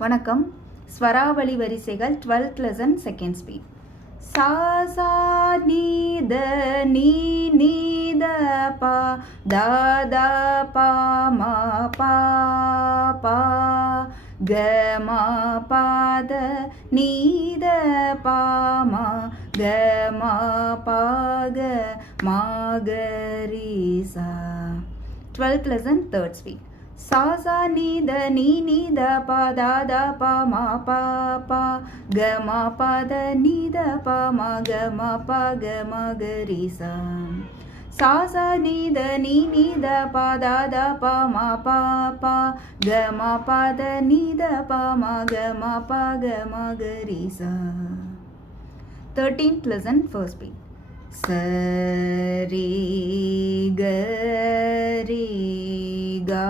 வணக்கம். ஸ்வராவளி வரிசைகள் 12th lesson second speed. சா சா நீ த நீ நீ த பா தா தா பா மா பா பா க மா பா த நீ த பா மா க மா பா க மா க ரி சா. 12th lesson third speed. சா சா நீ த நீ நீ த பா தா தா பா மா பா பா க மா பா த நீ த பா மா க மா பா க மா க ரி சா. சா சா நீ த நீ நீ த பா தா தா பா மா பா பா க மா பா த நீ த பா மா க மா பா க மா க ரி சா. 13th lesson first beat. ச ரி க ரி கா